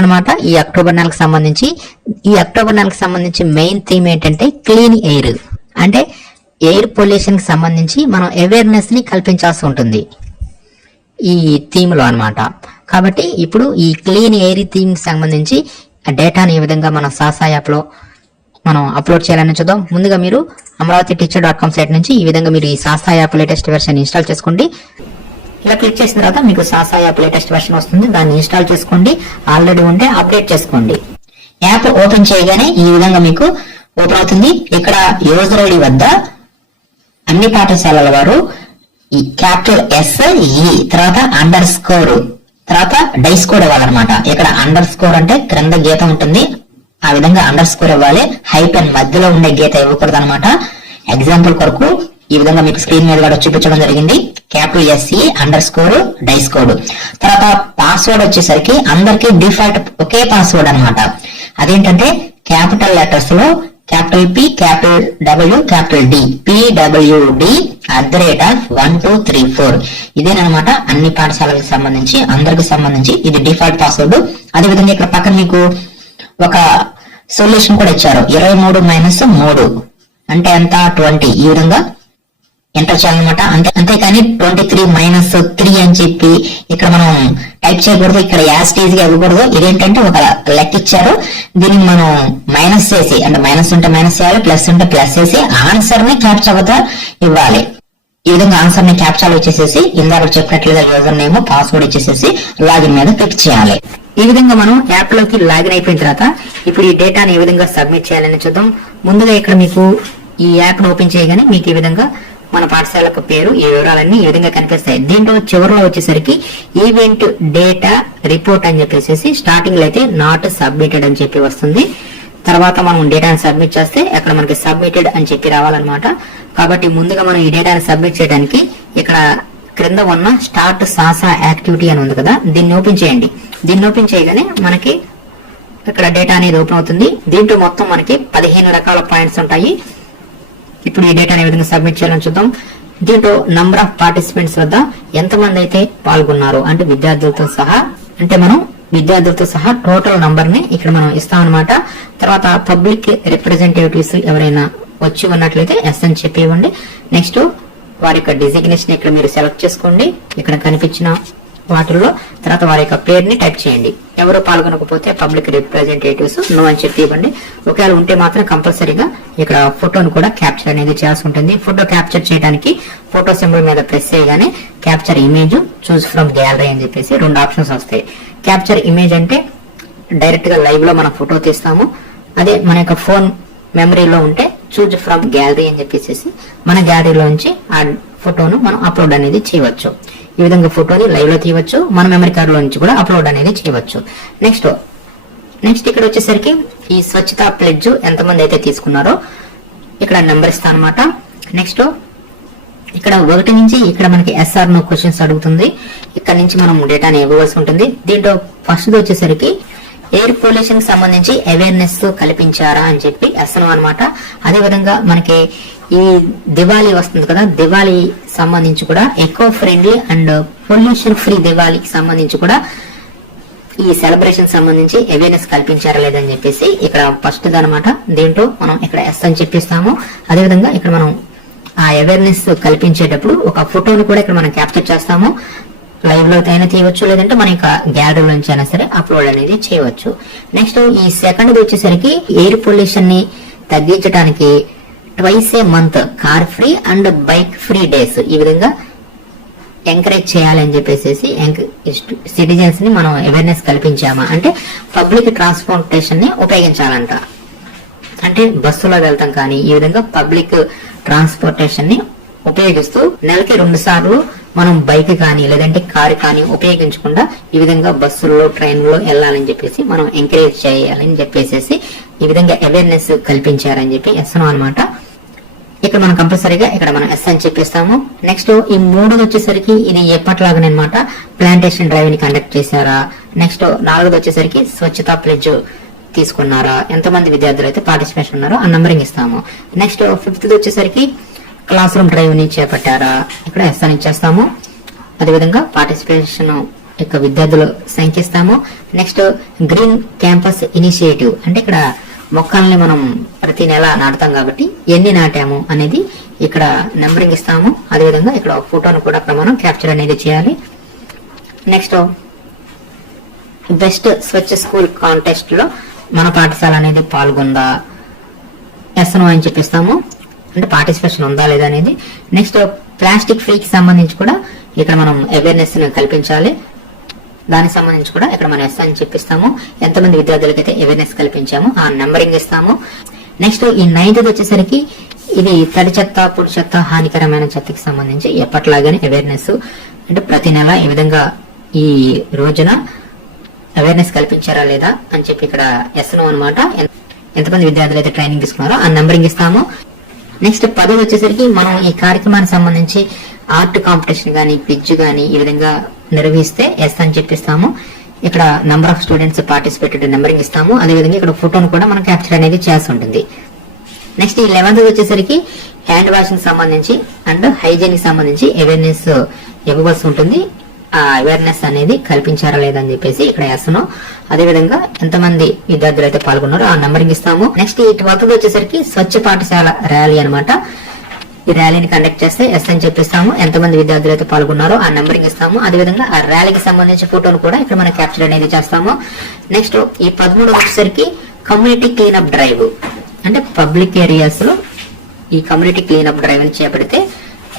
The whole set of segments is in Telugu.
అనమాట. ఈ అక్టోబర్ నెలకు సంబంధించి మెయిన్ థీమ్ ఏంటంటే క్లీన్ ఎయిర్. అంటే ఎయిర్ పొల్యూషన్ కి సంబంధించి మనం అవేర్నెస్ ని కల్పించాల్సి ఉంటుంది ఈ థీమ్ లో అనమాట. కాబట్టి ఇప్పుడు ఈ క్లీన్ ఎయిర్ థీమ్ కి సంబంధించి డేటాని ఏ విధంగా మన సాసా యాప్ లో మనం అప్లోడ్ చేయాలని చూద్దాం. ముందుగా మీరు amravati.teacher.com సైట్ నుంచి ఈ విధంగా మీరు ఈ సాసా యాప్ లేటెస్ట్ వెర్షన్ ఇన్స్టాల్ చేసుకోండి. ఇలా క్లిక్ చేసిన తర్వాత మీకు సాసా యాప్ లేటెస్ట్ వెర్షన్ వస్తుంది. దాన్ని ఇన్స్టాల్ చేసుకోండి. ఆల్రెడీ ఉంటే అప్డేట్ చేసుకోండి. యాప్ ఓపెన్ చేయగానే ఈ విధంగా మీకు ఓపెన్ అవుతుంది. ఇక్కడ యూజర్ ఐడి వద్ద అన్ని పాఠశాలల వారు ఈ క్యాపిటల్ SE తర్వాత అండర్ స్కోర్ తర్వాత డైస్ కోడ్ ఇవ్వాలన్నమాట. ఇక్కడ అండర్ స్కోర్ అంటే క్రింద గీత ఉంటుంది, ఆ విధంగా అండర్ స్కోర్ ఇవ్వాలి. హైపెన్ మధ్యలో ఉండే గీత ఇవ్వకూడదు అనమాట. ఎగ్జాంపుల్ కొరకు ఈ విధంగా మీకు స్క్రీన్ మీద కూడా చూపించడం జరిగింది. Capital SE under score DISE code. తర్వాత పాస్వర్డ్ వచ్చేసరికి అందరికి డిఫాల్ట్ ఒకే పాస్వర్డ్ అనమాట. అదేంటంటే క్యాపిటల్ లెటర్స్ లో capital P capital W capital D PWD@1234 ఇదేనమాట. అన్ని పాఠశాలలకు సంబంధించి అందరికి సంబంధించి ఇది డిఫాల్ట్ పాస్వర్డ్. అదేవిధంగా ఇక్కడ పక్కన మీకు ఒక సొల్యూషన్ కూడా ఇచ్చారు. 23 - 3 అంటే ఎంత 20 ఈ విధంగా ఎంటర్ చేయాలన్నమాట. అంతేకాని 23 - 3 అని చెప్పి ఇక్కడ మనం టైప్ చేయకూడదు. ఇక్కడ యాస్టీజ్ గా ఇవ్వకూడదు. ఇదేంటంటే ఒక లెక్క ఇచ్చారు, దీన్ని మనం మైనస్ చేసి, అంటే మైనస్ ఉంటే మైనస్ చేయాలి, ప్లస్ ఉంటే ప్లస్ చేసి ఆన్సర్ ని క్యాప్చర్ అవుతా ఇవ్వాలి. ఈ విధంగా ఆన్సర్ ని క్యాప్చర్ వచ్చేసేసి ఇందాక చెప్పినట్లుగా యూజర్ నేమ్ పాస్వర్డ్ ఇచ్చేసేసి లాగిన్ మీద క్లిక్ చేయాలి. ఈ విధంగా మనం యాప్ లోకి లాగిన్ అయిపోయిన తర్వాత ఇప్పుడు ఈ డేటాని ఏ విధంగా సబ్మిట్ చేయాలని చూద్దాం. ముందుగా ఇక్కడ మీకు ఈ యాప్ ను ఓపెన్ చేయగానే మీకు ఈ విధంగా మన పాఠశాలకు పేరు, ఈ వివరాలన్నీ ఈ విధంగా కనిపిస్తాయి. దీంట్లో చివరిలో వచ్చేసరికి ఈవెంట్ డేటా రిపోర్ట్ అని చెప్పేసి స్టార్టింగ్ లో అయితే నాట్ సబ్మిటెడ్ అని చెప్పి వస్తుంది. తర్వాత మనం డేటాను సబ్మిట్ చేస్తే అక్కడ మనకి సబ్మిటెడ్ అని చెప్పి రావాలన్నమాట. కాబట్టి ముందుగా మనం ఈ డేటాను సబ్మిట్ చేయడానికి ఇక్కడ క్రింద ఉన్న స్టార్ట్ సాసా యాక్టివిటీ అని ఉంది కదా, దీన్ని ఓపెన్ చేయండి. దీన్ని ఓపెన్ చేయగానే మనకి ఇక్కడ డేటా అనేది ఓపెన్ అవుతుంది. దీంట్లో మొత్తం మనకి 15 రకాల పాయింట్స్ ఉంటాయి. ఇప్పుడు ఈ డేటాని ఏ విధంగా సబ్మిట్ చేయాలని చూద్దాం. దీంట్లో నంబర్ ఆఫ్ పార్టిసిపెంట్స్ వద్ద ఎంతమంది అయితే పాల్గొన్నారు అంటే విద్యార్థులతో సహా టోటల్ నంబర్ ని ఇక్కడ మనం ఇస్తాం అనమాట. తర్వాత పబ్లిక్ రిప్రజెంటేటివ్స్ ఎవరైనా వచ్చి ఉన్నట్లయితే ఎస్ అని చెప్పి ఇవ్వండి. నెక్స్ట్ వారి యొక్క డిజిగ్నేషన్ ఇక్కడ మీరు సెలెక్ట్ చేసుకోండి, ఇక్కడ కనిపించిన వాటిల్లో. తర్వాత వారి యొక్క పేరుని టైప్ చేయండి. ఎవరు పాల్గొనకపోతే పబ్లిక్ రిప్రజెంటేటివ్స్ నో అని చెప్పి ఇవ్వండి. ఒకవేళ ఉంటే మాత్రం కంపల్సరీగా ఇక్కడ ఫోటోను కూడా క్యాప్చర్ అనేది చేయాల్సి ఉంటుంది. ఫోటో క్యాప్చర్ చేయడానికి ఫోటో సింబల్ మీద ప్రెస్ చేయగానే capture image, choose from gallery అని చెప్పేసి 2 ఆప్షన్స్ వస్తాయి. క్యాప్చర్ ఇమేజ్ అంటే డైరెక్ట్ గా లైవ్ లో మనం ఫోటో తీస్తాము. అదే మన యొక్క ఫోన్ మెమరీలో ఉంటే చూజ్ ఫ్రమ్ గ్యాలరీ అని చెప్పేసి మన గ్యాలరీలో నుంచి ఆ ఫోటోను మనం అప్లోడ్ అనేది చేయవచ్చు. ఈ విధంగా ఫోటోని లైవ్ లో తీయవచ్చు, మన మెమరీ కార్డ్ లో నుంచి కూడా అప్లోడ్ అనేది చేయవచ్చు. నెక్స్ట్ ఇక్కడ వచ్చేసరికి ఈ స్వచ్ఛతా ప్లెడ్జ్ ఎంతమంది అయితే తీసుకున్నారో ఇక్కడ నెంబర్ ఇస్తాను అనమాట. నెక్స్ట్ ఇక్కడ 1 నుంచి ఇక్కడ మనకి SR నో క్వశ్చన్స్ అడుగుతుంది. ఇక్కడ నుంచి మనం డేటాని ఇవ్వవలసి ఉంటుంది. దీంట్లో ఫస్ట్ వచ్చేసరికి ఎయిర్ పొల్యూషన్ కి సంబంధించి అవేర్నెస్ కల్పించారా అని చెప్పి ఎస్ఎన్ అనమాట. అదే విధంగా మనకి ఈ దివాళీ వస్తుంది కదా, దివాళీ సంబంధించి కూడా eco friendly and pollution free దివాళీకి సంబంధించి కూడా ఈ సెలబ్రేషన్ సంబంధించి అవేర్నెస్ కల్పించారా లేదని చెప్పేసి ఇక్కడ ఫస్ట్ అనమాట. దీంట్లో మనం ఇక్కడ ఎస్ అని చెప్పిస్తాము. అదేవిధంగా ఇక్కడ మనం ఆ అవేర్నెస్ కల్పించేటప్పుడు ఒక ఫోటోని కూడా ఇక్కడ మనం క్యాప్చర్ చేస్తాము. లైవ్ లో అయినా తీయవచ్చు, లేదంటే మన యొక్క గ్యాలరీ నుంచి అయినా సరే అప్లోడ్ అనేది చేయవచ్చు. నెక్స్ట్ ఈ సెకండ్ వచ్చేసరికి ఎయిర్ పొల్యూషన్ ని తగ్గించడానికి twice A month car free and bike free days ఈ విధంగా ఎంకరేజ్ చేయాలని చెప్పేసి సిటిజన్స్ ని మనం అవేర్నెస్ కల్పించామా అంటే పబ్లిక్ ట్రాన్స్పోర్టేషన్ ని ఉపయోగించాలంట. అంటే బస్సులో వెళ్తాం కానీ ఈ విధంగా పబ్లిక్ ట్రాన్స్పోర్టేషన్ ని ఉపయోగిస్తూ నెలకి 2 సార్లు మనం బైక్ కానీ లేదంటే కారు కానీ ఉపయోగించకుండా ఈ విధంగా బస్సుల్లో ట్రైన్లో వెళ్ళాలని చెప్పేసి మనం ఎంకరేజ్ చేయాలని చెప్పేసి ఈ విధంగా అవేర్నెస్ కల్పించారని చెప్పి ఎస్ఎన్ అనమాట. ఇక్కడ మనం కంపల్సరీగా ఇక్కడ మనం ఎస్ అని చెప్పిస్తాము. నెక్స్ట్ ఈ 3 వచ్చేసరికి ఇది ఎప్పటిలాగానే అనమాట. ప్లాంటేషన్ డ్రైవ్ ని కండక్ట్ చేశారా. నెక్స్ట్ 4 వచ్చేసరికి స్వచ్ఛతా ప్లెడ్జ్ తీసుకున్నారా, ఎంతమంది విద్యార్థులు అయితే పార్టిసిపేషన్ ఉన్నారో ఆ నంబరింగ్ ఇస్తాము. నెక్స్ట్ 5th వచ్చేసరికి క్లాస్ రూమ్ డ్రైవ్ ని చేపట్టారా, ఇక్కడ ఎస్ అని ఇచ్చేస్తాము. అదేవిధంగా పార్టిసిపేషన్ యొక్క విద్యార్థుల సంఖ్య ఇస్తాము. నెక్స్ట్ గ్రీన్ క్యాంపస్ ఇనిషియేటివ్ అంటే ఇక్కడ మొక్కల్ని మనం ప్రతి నెల నాటుతాం కాబట్టి ఎన్ని నాటాము అనేది ఇక్కడ నెంబరింగ్ ఇస్తాము. అదేవిధంగా ఇక్కడ ఒక ఫోటోను కూడా మనం క్యాప్చర్ అనేది చేయాలి. నెక్స్ట్ బెస్ట్ స్వచ్ఛ స్కూల్ కాంటెస్ట్ లో మన పాఠశాల అనేది పాల్గొందా ఎస్నో అని చెప్పిస్తాము, అంటే పార్టిసిపేషన్ ఉందా లేదా అనేది. నెక్స్ట్ ప్లాస్టిక్ ఫ్రీకి సంబంధించి కూడా ఇక్కడ మనం అవేర్నెస్ ని కల్పించాలి. దానికి సంబంధించి కూడా ఇక్కడ మనం ఎస్ అని చెప్పిస్తాము. ఎంతమంది విద్యార్థులకైతే అవేర్నెస్ కల్పించాము ఆ నెంబరింగ్ ఇస్తాము. నెక్స్ట్ ఈ 9th వచ్చేసరికి ఇది తడి చెత్త, పొడి చెత్త, హానికరమైన చెత్తకి సంబంధించి ఎప్పట్లాగానే అవేర్నెస్ అంటే ప్రతి నెల ఈ విధంగా ఈ రోజున అవేర్నెస్ కల్పించారా లేదా అని చెప్పి ఇక్కడ ఎస్నో అనమాట. ఎంతమంది విద్యార్థులు అయితే ట్రైనింగ్ తీసుకున్నారో ఆ నెంబరింగ్ ఇస్తాము. నెక్స్ట్ 10 వచ్చేసరికి మనం ఈ కార్యక్రమానికి సంబంధించి ఆర్ట్ కాంపిటీషన్ గానీ క్విజ్ గానీ ఈ విధంగా నిర్వహిస్తే ఎస్ అని చెప్పిస్తాము. ఇక్కడ number of students participated numbering ఇస్తాము. అదేవిధంగా ఇక్కడ ఫోటోను కూడా మనం క్యాప్చర్ అనేది చేసి ఉంటుంది. నెక్స్ట్ ఈ 11th వచ్చేసరికి హ్యాండ్ వాషింగ్ సంబంధించి అండ్ హైజీన్ కి సంబంధించి అవేర్నెస్ ఇవ్వవలసి ఉంటుంది. ఆ అవేర్నెస్ అనేది కల్పించారా లేదా అని చెప్పేసి ఇక్కడ ఎస్నో. అదేవిధంగా ఎంతమంది విద్యార్థులు అయితే పాల్గొన్నారో ఆ నెంబరింగ్ ఇస్తాము. నెక్స్ట్ ఈ 12th వచ్చేసరికి స్వచ్ఛ పాఠశాల ర్యాలీ అనమాట. ఈ ర్యాలీని కండక్ట్ చేస్తే ఎస్ అని చెప్పిస్తాము. ఎంతమంది విద్యార్థులు అయితే పాల్గొన్నారో ఆ నెంబరింగ్ ఇస్తాము. అదేవిధంగా ఆ ర్యాలీకి సంబంధించిన ఫోటోను కూడా ఇక్కడ మనం క్యాప్చర్ అనేది చేస్తాము. నెక్స్ట్ ఈ 13 వచ్చేసరికి కమ్యూనిటీ క్లీనప్ డ్రైవ్ అంటే పబ్లిక్ ఏరియాస్ లో ఈ కమ్యూనిటీ క్లీనప్ డ్రైవ్ ని చేపడితే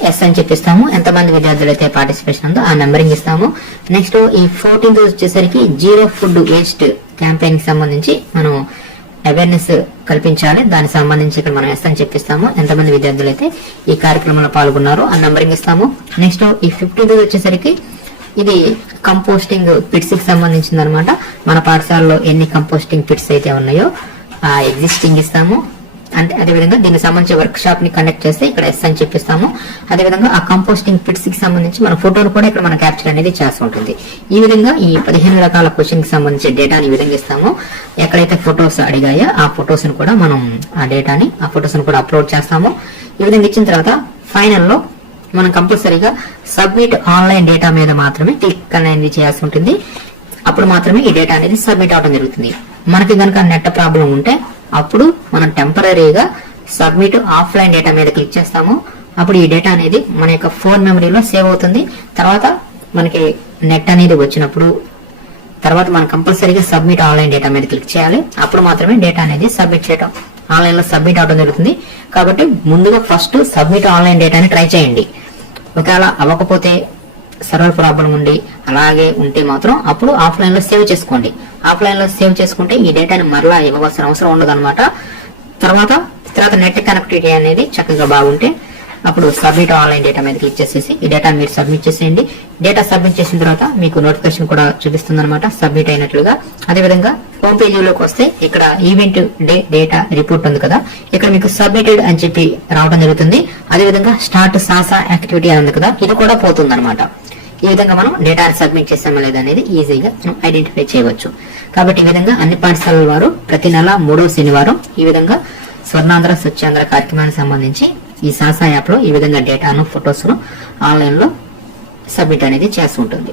ఎస్ అని చెప్పిస్తాము. ఎంతమంది విద్యార్థులు అయితే పార్టిసిపేషన్ ఉందో ఆ నెంబరింగ్ ఇస్తాము. నెక్స్ట్ ఈ 14th వచ్చేసరికి జీరో ఫుడ్ వేస్ట్ క్యాంపెయిన్ కి సంబంధించి మనం అవేర్నెస్ కల్పించాలి. దానికి సంబంధించి ఇక్కడ మనం ఎస్ అని చెప్పిస్తాము. ఎంతమంది విద్యార్థులు అయితే ఈ కార్యక్రమంలో పాల్గొన్నారో ఆ నెంబరింగ్ ఇస్తాము. నెక్స్ట్ ఈ 15th వచ్చేసరికి ఇది కంపోస్టింగ్ పిట్స్ కి సంబంధించింది అనమాట. మన పాఠశాలలో ఎన్ని కంపోస్టింగ్ పిట్స్ అయితే ఉన్నాయో ఆ ఎగ్జిస్టింగ్ ఇస్తాము. అంటే అదేవిధంగా దీనికి సంబంధించి వర్క్ షాప్ ని కండక్ట్ చేస్తే ఇక్కడ ఎస్ అని చెప్పిస్తాము. అదేవిధంగా ఆ కంపోస్టింగ్ పిట్స్ కి సంబంధించి మన ఫోటోను కూడా ఇక్కడ మన క్యాప్చర్ అనేది చేస్తూ ఉంటుంది. ఈ విధంగా ఈ 15 రకాల క్వశ్చన్ కి సంబంధించి డేటాని ఈ విధంగా ఇస్తాము. ఎక్కడైతే ఫొటోస్ అడిగాయో ఆ ఫొటోస్ ని కూడా మనం ఆ డేటాని ఆ ఫొటోస్ ని కూడా అప్లోడ్ చేస్తాము. ఈ విధంగా ఇచ్చిన తర్వాత ఫైనల్ లో మనం కంపల్సరీగా సబ్మిట్ ఆన్లైన్ డేటా మీద మాత్రమే క్లిక్ అనేది చేయాల్సి ఉంటుంది. అప్పుడు మాత్రమే ఈ డేటా అనేది సబ్మిట్ అవడం జరుగుతుంది. మనకి కనుక నెట్ ప్రాబ్లం ఉంటే అప్పుడు మనం టెంపరీగా సబ్మిట్ ఆఫ్లైన్ డేటా మీద క్లిక్ చేస్తాము. అప్పుడు ఈ డేటా అనేది మన యొక్క ఫోన్ మెమరీలో సేవ్ అవుతుంది. తర్వాత మనకి నెట్ అనేది వచ్చినప్పుడు తర్వాత మనం కంపల్సరీగా సబ్మిట్ ఆన్లైన్ డేటా మీద క్లిక్ చేయాలి. అప్పుడు మాత్రమే డేటా అనేది సబ్మిట్ చేయడం ఆన్లైన్ లో సబ్మిట్ అవడం జరుగుతుంది. కాబట్టి ముందుగా ఫస్ట్ సబ్మిట్ ఆన్లైన్ డేటాని ట్రై చేయండి. ఒకవేళ అవ్వకపోతే సర్వర్ ప్రాబ్లం ఉండి అలాగే ఉంటే మాత్రం అప్పుడు ఆఫ్లైన్ లో సేవ్ చేసుకోండి. ఆఫ్లైన్ లో సేవ్ చేసుకుంటే ఈ డేటాని మరలా ఇవ్వవలసిన అవసరం ఉండదు అనమాట. తర్వాత నెట్ కనెక్టివిటీ అనేది చక్కగా బాగుంటే అప్పుడు సబ్మిట్ ఆన్లైన్ డేటా మీద క్లిక్ చేసేసి ఈ డేటాను మీరు సబ్మిట్ చేసేయండి. డేటా సబ్మిట్ చేసిన తర్వాత మీకు నోటిఫికేషన్ కూడా చూపిస్తుంది అనమాట సబ్మిట్ అయినట్లుగా. అదేవిధంగా హోమ్ పేజీలోకి వస్తే ఇక్కడ ఈవెంట్ డే డేటా రిపోర్ట్ ఉంది కదా, ఇక్కడ మీకు సబ్మిటెడ్ అని చెప్పి రావడం జరుగుతుంది. అదేవిధంగా స్టార్ట్ సాసా యాక్టివిటీ అని ఉంది కదా, ఇది కూడా పోతుంది అనమాట. ఈ విధంగా మనం డేటాను సబ్మిట్ చేసామా లేదా అనేది ఈజీగా మనం ఐడెంటిఫై చేయవచ్చు. కాబట్టి ఈ విధంగా అన్ని పాఠశాలల వారు ప్రతి నెల 3వ శనివారం ఈ విధంగా స్వర్ణాంధ్ర స్వచ్ఛాంధ్ర కార్యక్రమానికి సంబంధించి ఈ సాసా యాప్ లో ఈ విధంగా డేటాను ఫొటోస్ ను ఆన్లైన్ లో సబ్మిట్ అనేది చేస్తుంటుంది.